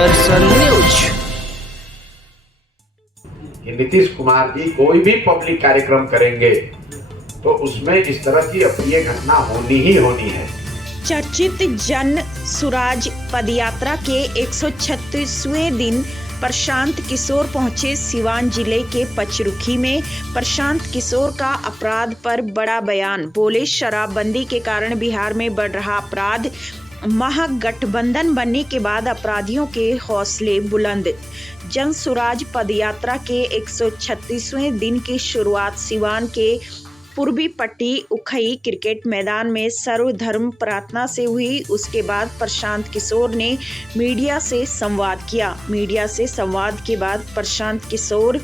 दर्शन news. Nitish Kumar ji कोई भी public कार्यक्रम करेंगे तो उसमें इस तरह की अप्रिय घटना होनी ही होनी है। चर्चित जन सुराज पदयात्रा के 136वें दिन प्रशांत किशोर पहुंचे सिवान जिले के पचरुखी में। प्रशांत किशोर का अपराध पर बड़ा बयान, बोले शराबबंदी के कारण बिहार में बढ़ रहा अपराध, महागठबंधन बनने के बाद अपराधियों के हौसले बुलंद। जन सुराज पदयात्रा के 136वें दिन की शुरुआत सिवान के पूर्वी पट्टी उखई क्रिकेट मैदान में सर्वधर्म प्रार्थना से हुई। उसके बाद प्रशांत किशोर ने मीडिया से संवाद किया। मीडिया से संवाद के बाद प्रशांत किशोर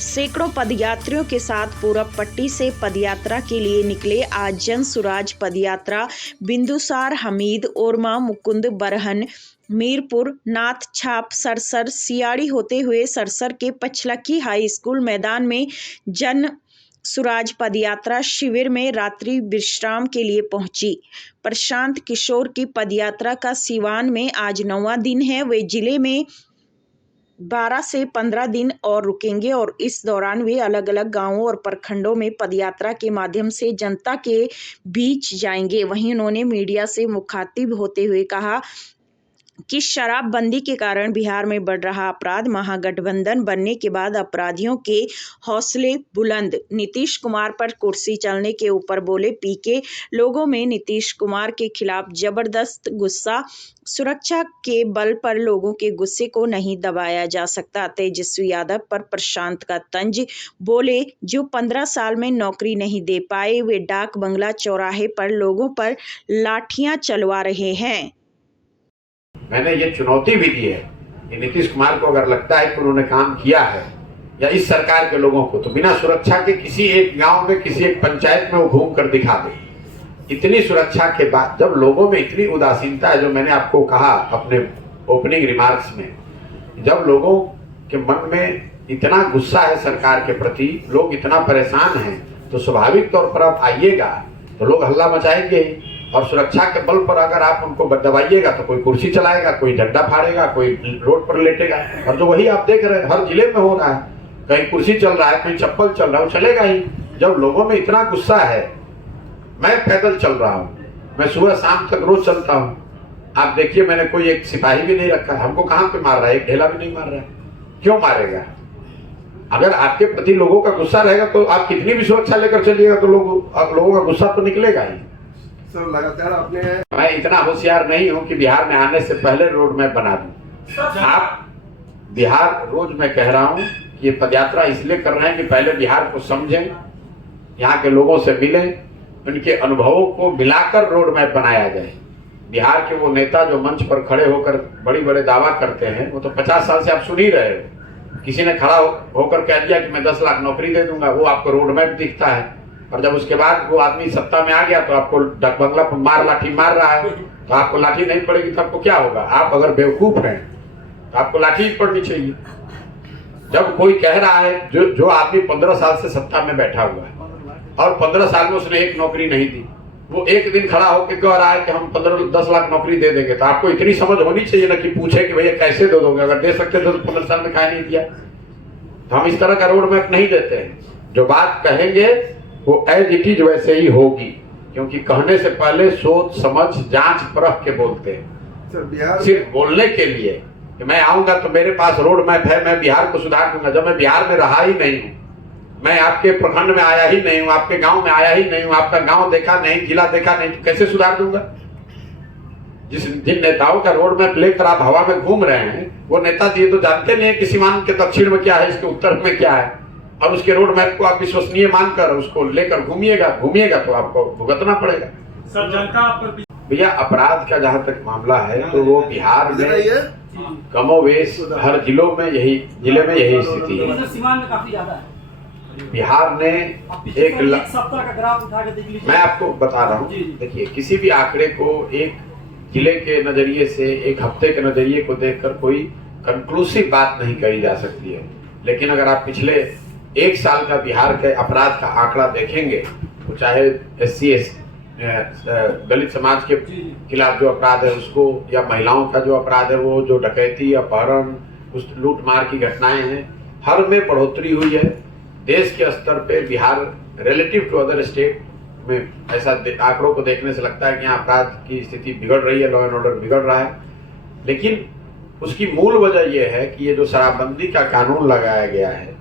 सैकड़ों पदयात्रियों के साथ पूरब पट्टी से पदयात्रा के लिए निकले। आज जन सुराज पदयात्रा बिंदुसार, हमीद, ओरमा, मुकुंद, बरहन, मीरपुर, नाथ छाप, सरसर, सियाड़ी होते हुए सरसर के पचलखी हाई स्कूल मैदान में जन सुराज पदयात्रा शिविर में रात्रि विश्राम के लिए पहुंची। प्रशांत किशोर की पदयात्रा का सिवान में आज 9वां दिन है। वे जिले में 12 से 15 दिन और रुकेंगे और इस दौरान वे अलग अलग गांवों और प्रखंडों में पदयात्रा के माध्यम से जनता के बीच जाएंगे। वहीं उन्होंने मीडिया से मुखातिब होते हुए कहा कि शराबबंदी के कारण बिहार में बढ़ रहा अपराध, महागठबंधन बनने के बाद अपराधियों के हौसले बुलंद। नीतीश कुमार पर कुर्सी चलने के ऊपर बोले पीके, लोगों में नीतीश कुमार के खिलाफ जबरदस्त गुस्सा, सुरक्षा के बल पर लोगों के गुस्से को नहीं दबाया जा सकता। तेजस्वी यादव पर प्रशांत का तंज, बोले जो 15 साल में नौकरी नहीं दे पाए वे डाक बंगला चौराहे पर लोगों पर लाठियां चलवा रहे हैं। मैंने ये चुनौती भी दी है कि नीतीश कुमार को अगर लगता है कि उन्होंने काम किया है या इस सरकार के लोगों को, तो बिना सुरक्षा के किसी एक गांव में, किसी एक पंचायत में वो घूम कर दिखा दे। इतनी सुरक्षा के बाद जब लोगों में इतनी उदासीनता है, जो मैंने आपको कहा अपने ओपनिंग रिमार्क्स में, जब लोगों के मन में इतना गुस्सा है सरकार के प्रति, लोग इतना परेशान हैं, तो स्वाभाविक तौर पर आप आइएगा तो लोग हल्ला मचाएंगे। और सुरक्षा के बल पर अगर आप उनको दबाइएगा तो कोई कुर्सी चलाएगा, कोई डंडा फाड़ेगा, कोई रोड पर लेटेगा। और जो वही आप देख रहे हैं हर जिले में हो रहा है, कहीं कुर्सी चल रहा है, कहीं चप्पल चल रहा है, चलेगा ही। जब लोगों में इतना गुस्सा है, मैं पैदल चल रहा हूँ, मैं सुबह शाम तक रोज चलता हूँ। आप देखिए मैंने कोई एक सिपाही भी नहीं रखा है, हमको कहाँ पे मार रहा है, एक ढेला भी नहीं मार रहा है। क्यों मारेगा? अगर आपके प्रति लोगों का गुस्सा रहेगा तो आप कितनी भी सुरक्षा लेकर चलिएगा तो लोगों का गुस्सा तो निकलेगा ही। सर लगातार आपने, मैं इतना होशियार नहीं हूं कि बिहार में आने से पहले रोड मैप बना दूं। आप बिहार, रोज मैं कह रहा हूं कि ये पदयात्रा इसलिए कर रहे हैं कि पहले बिहार को समझें, यहाँ के लोगों से मिलें, उनके अनुभवों को मिलाकर रोड मैप बनाया जाए। बिहार के वो नेता जो मंच पर खड़े होकर बड़ी बड़े दावा करते हैं, वो तो 50 साल से आप सुन ही रहे हो। किसी ने खड़ा होकर कह दिया कि मैं 10 लाख नौकरी दे दूंगा, वो आपको रोड मैप दिखता है। और जब उसके बाद वो आदमी सत्ता में आ गया तो आपको डाक बंगला पर लाठी मार रहा है, तो आपको लाठी नहीं पड़ेगी तो आपको क्या होगा? आप अगर बेवकूफ हैं तो आपको लाठी ही पड़नी चाहिए। जब कोई कह रहा है, जो आदमी 15 साल से सत्ता में बैठा हुआ है और 15 साल में उसने एक नौकरी नहीं दी, वो एक दिन खड़ा होकर कह रहा है कि हम 10 लाख नौकरी दे देंगे, तो आपको इतनी समझ होनी चाहिए ना कि पूछे कि भैया कैसे दे दोगे? अगर दे सकते तो 15 साल में काहे नहीं दिया? तो हम इस तरह का रोड मैप नहीं देते हैं। जो बात कहेंगे वो एज इट इज वैसे ही होगी, क्योंकि कहने से पहले सोच समझ जांच परख के बोलते हैं। सिर्फ बोलने के लिए कि मैं आऊंगा तो मेरे पास रोड मैप है, मैं बिहार को सुधार दूंगा, जब मैं बिहार में रहा ही नहीं हूं, मैं आपके प्रखंड में आया ही नहीं हूं, आपके गांव में आया ही नहीं हूं, आपका गांव देखा नहीं, जिला देखा नहीं, तो कैसे सुधार दूंगा? जिन नेताओं का रोड मैप लेकर आप हवा में घूम रहे हैं, वो नेता जी तो जानते नहीं है कि सीमांत के दक्षिण में क्या है, इसके उत्तर में क्या है। और उसके रोड मैप को आप विश्वसनीय मानकर उसको लेकर घूमिएगा तो आपको भुगतना पड़ेगा। सर जनता भैया अपराध का जहाँ तक मामला है तो वो बिहार में कमोवेश हर जिले में यही स्थिति है। सीमान में काफी ज्यादा है। बिहार ने एक सप्ताह का ग्राफ उठा के देख लीजिए। मैं आपको बता रहा हूँ, देखिए किसी भी आंकड़े को एक जिले के नजरिए से, एक हफ्ते के नजरिए को देखकर कोई कंक्लूसिव बात नहीं कही जा सकती है। लेकिन अगर आप पिछले 1 साल का बिहार के अपराध का आंकड़ा देखेंगे तो चाहे SC दलित समाज के खिलाफ जो अपराध है उसको, या महिलाओं का जो अपराध है वो, जो डकैती, अपहरण, उस लूट मार की घटनाएं हैं, हर में बढ़ोतरी हुई है। देश के स्तर पे Bihar relative to other state में ऐसा आंकड़ों को देखने से लगता है कि यहाँ अपराध की स्थिति बिगड़ रही है, लॉ एंड ऑर्डर बिगड़ रहा है। लेकिन उसकी मूल वजह यह है कि ये जो शराबबंदी का कानून लगाया गया है,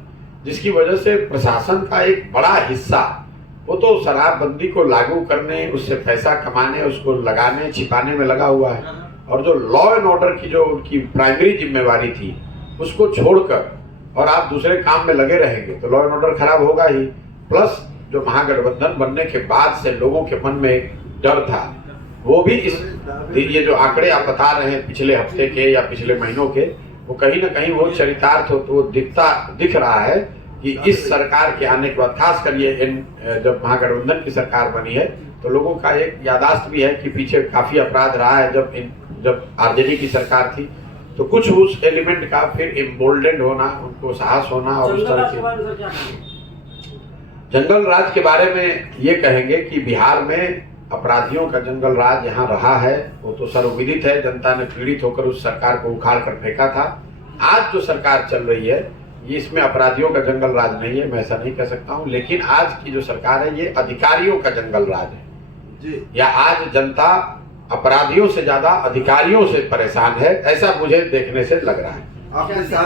जिसकी वजह से प्रशासन का एक बड़ा हिस्सा वो तो शराबबंदी को लागू करने, उससे पैसा कमाने, उसको लगाने छिपाने में लगा हुआ है, और जो लॉ एंड ऑर्डर की जो उनकी प्राइमरी जिम्मेवारी थी उसको छोड़कर और आप दूसरे काम में लगे रहेंगे तो लॉ एंड ऑर्डर खराब होगा ही। प्लस जो महागठबंधन बनने के बाद से लोगों के मन में एक डर था, वो भी ये जो आंकड़े आप बता रहे हैं पिछले हफ्ते के या पिछले महीनों के, वो कहीं ना कहीं वो चरितार्थ हो, तो वो दिख रहा है कि इस सरकार के आने के बाद, खासकर ये जब महागठबंधन की सरकार बनी है, तो लोगों का एक यादाश्त भी है कि पीछे काफी अपराध रहा है जब आरजेडी की सरकार थी। तो कुछ उस एलिमेंट का फिर इम्बोल्डेंड होना, उनको साहस होना, और उस तरह के जंगल राज के बारे में ये कहेंगे कि बिहार में अपराधियों का जंगल राज यहाँ रहा है, वो तो सर्वविदित है। जनता ने पीड़ित होकर उस सरकार को उखाड़ कर फेंका था। आज जो सरकार चल रही है ये, इसमें अपराधियों का जंगल राज नहीं है, मैं ऐसा नहीं कह सकता हूँ। लेकिन आज की जो सरकार है ये अधिकारियों का जंगल राज है जी। या आज जनता अपराधियों से ज्यादा अधिकारियों से परेशान है, ऐसा मुझे देखने से लग रहा है। आपके साथ